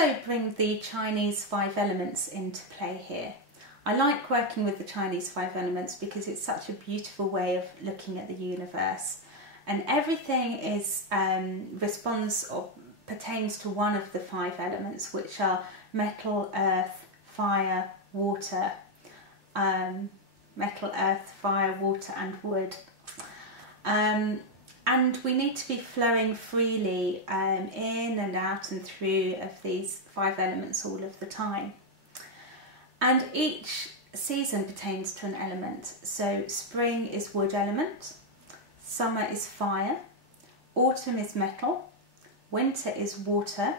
also bring the Chinese 5 elements into play here. I like working with the Chinese 5 elements because it's such a beautiful way of looking at the universe, and everything is responds or pertains to one of the 5 elements, which are metal, earth, fire, water, and wood. And we need to be flowing freely in and out and through of these 5 elements all of the time. And each season pertains to an element. So spring is wood element, summer is fire, autumn is metal, winter is water,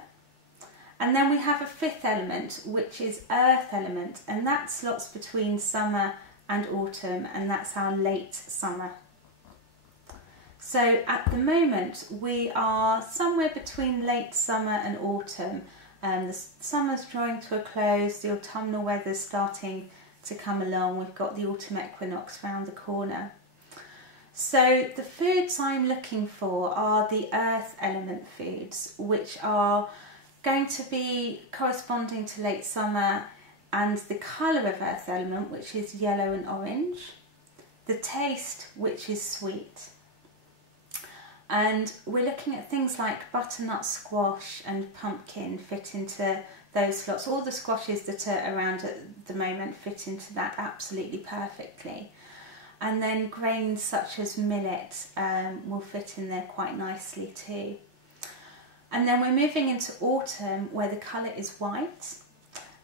and then we have a 5th element, which is earth element, and that slots between summer and autumn, and that's our late summer. So at the moment we are somewhere between late summer and autumn. The summer's drawing to a close, the autumnal weather's starting to come along, we've got the autumn equinox round the corner. So the foods I'm looking for are the earth element foods, which are going to be corresponding to late summer, and the colour of earth element, which is yellow and orange, the taste, which is sweet. And we're looking at things like butternut squash and pumpkin fit into those slots. All the squashes that are around at the moment fit into that absolutely perfectly. And then grains such as millet will fit in there quite nicely too. And then we're moving into autumn, where the colour is white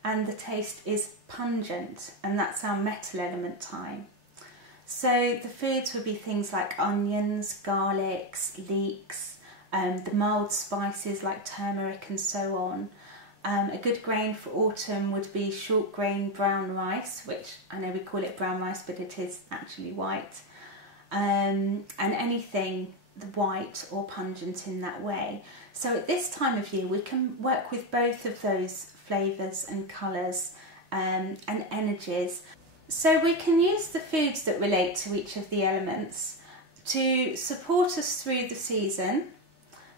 and the taste is pungent, and that's our metal element time. So the foods would be things like onions, garlics, leeks, the mild spices like turmeric and so on. A good grain for autumn would be short grain brown rice, which I know we call it brown rice, but it is actually white. And anything white or pungent in that way. So at this time of year we can work with both of those flavours and colours and energies. So we can use the foods that relate to each of the elements to support us through the season,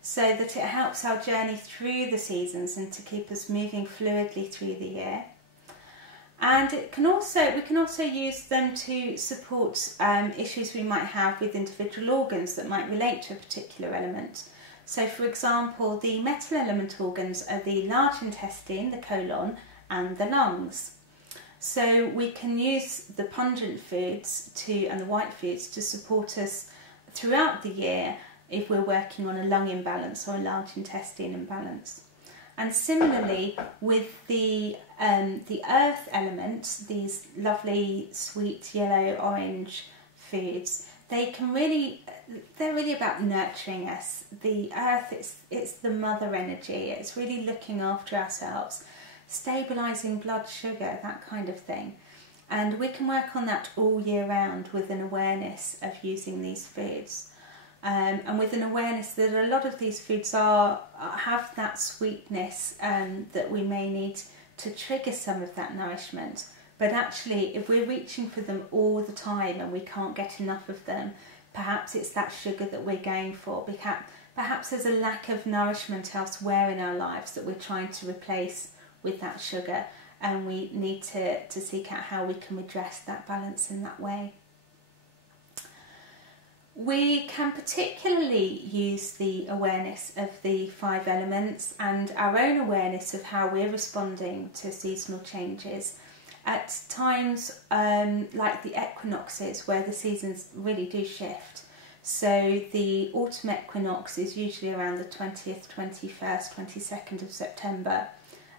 so that it helps our journey through the seasons and to keep us moving fluidly through the year. And we can also use them to support issues we might have with individual organs that might relate to a particular element. So for example, the metal element organs are the large intestine, the colon, and the lungs. So we can use the pungent foods and the white foods to support us throughout the year if we're working on a lung imbalance or a large intestine imbalance. And similarly with the earth element, these lovely sweet yellow orange foods, they're really about nurturing us. The earth, it's the mother energy, it's really looking after ourselves, stabilising blood sugar, that kind of thing. And we can work on that all year round with an awareness of using these foods. And with an awareness that a lot of these foods have that sweetness that we may need to trigger some of that nourishment. But actually, if we're reaching for them all the time and we can't get enough of them, perhaps it's that sugar that we're going for. Perhaps there's a lack of nourishment elsewhere in our lives that we're trying to replace with that sugar, and we need to seek out how we can address that balance in that way. We can particularly use the awareness of the 5 elements and our own awareness of how we're responding to seasonal changes at times like the equinoxes, where the seasons really do shift. So the autumn equinox is usually around the 20th, 21st, 22nd of September,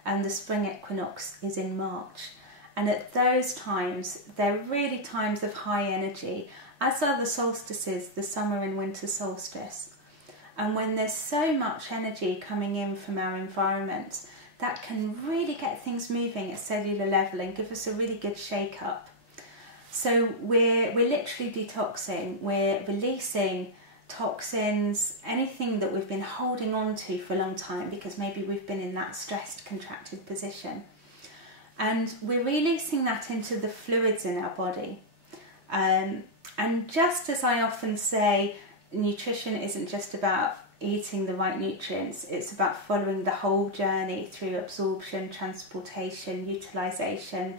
and the spring equinox is in March. And at those times, they're really times of high energy, as are the solstices, the summer and winter solstice. And when there's so much energy coming in from our environment, that can really get things moving at cellular level and give us a really good shake-up. So we're literally detoxing, we're releasing toxins, anything that we've been holding on to for a long time because maybe we've been in that stressed, contracted position. And we're releasing that into the fluids in our body. And just as I often say, nutrition isn't just about eating the right nutrients. It's about following the whole journey through absorption, transportation, utilisation.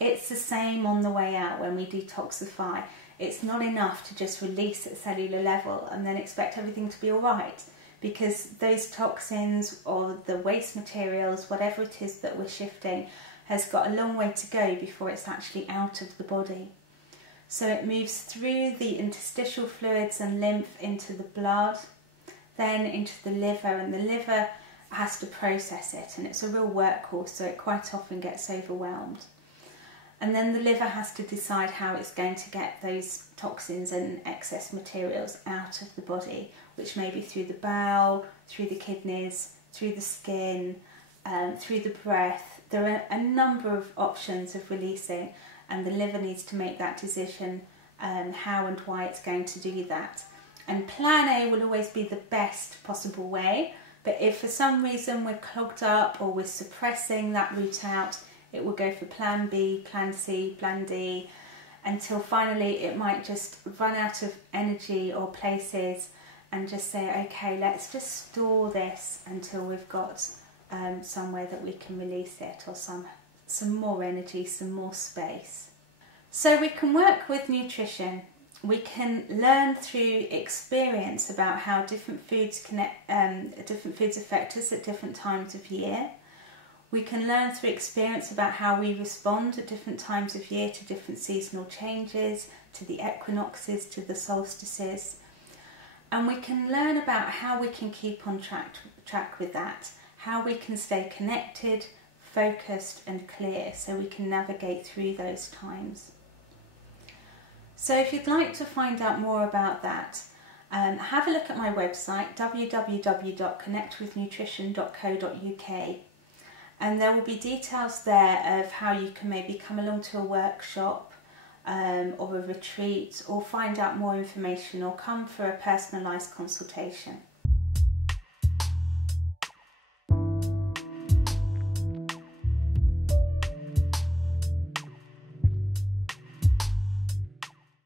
It's the same on the way out when we detoxify. It's not enough to just release at cellular level and then expect everything to be all right, because those toxins or the waste materials, whatever it is that we're shifting, has got a long way to go before it's actually out of the body. So it moves through the interstitial fluids and lymph into the blood, then into the liver, and the liver has to process it, and it's a real workhorse, so it quite often gets overwhelmed. And then the liver has to decide how it's going to get those toxins and excess materials out of the body, which may be through the bowel, through the kidneys, through the skin, through the breath. There are a number of options of releasing, and the liver needs to make that decision how and why it's going to do that. And plan A will always be the best possible way, but if for some reason we're clogged up or we're suppressing that route out, it will go for plan B, plan C, plan D, until finally it might just run out of energy or places and just say, okay, let's just store this until we've got somewhere that we can release it, or some more energy, some more space. So we can work with nutrition. We can learn through experience about how different foods affect us at different times of year. We can learn through experience about how we respond at different times of year to different seasonal changes, to the equinoxes, to the solstices. And we can learn about how we can keep on track with that, how we can stay connected, focused and clear, so we can navigate through those times. So if you'd like to find out more about that, have a look at my website, www.connectwithnutrition.co.uk. And there will be details there of how you can maybe come along to a workshop or a retreat, or find out more information, or come for a personalised consultation.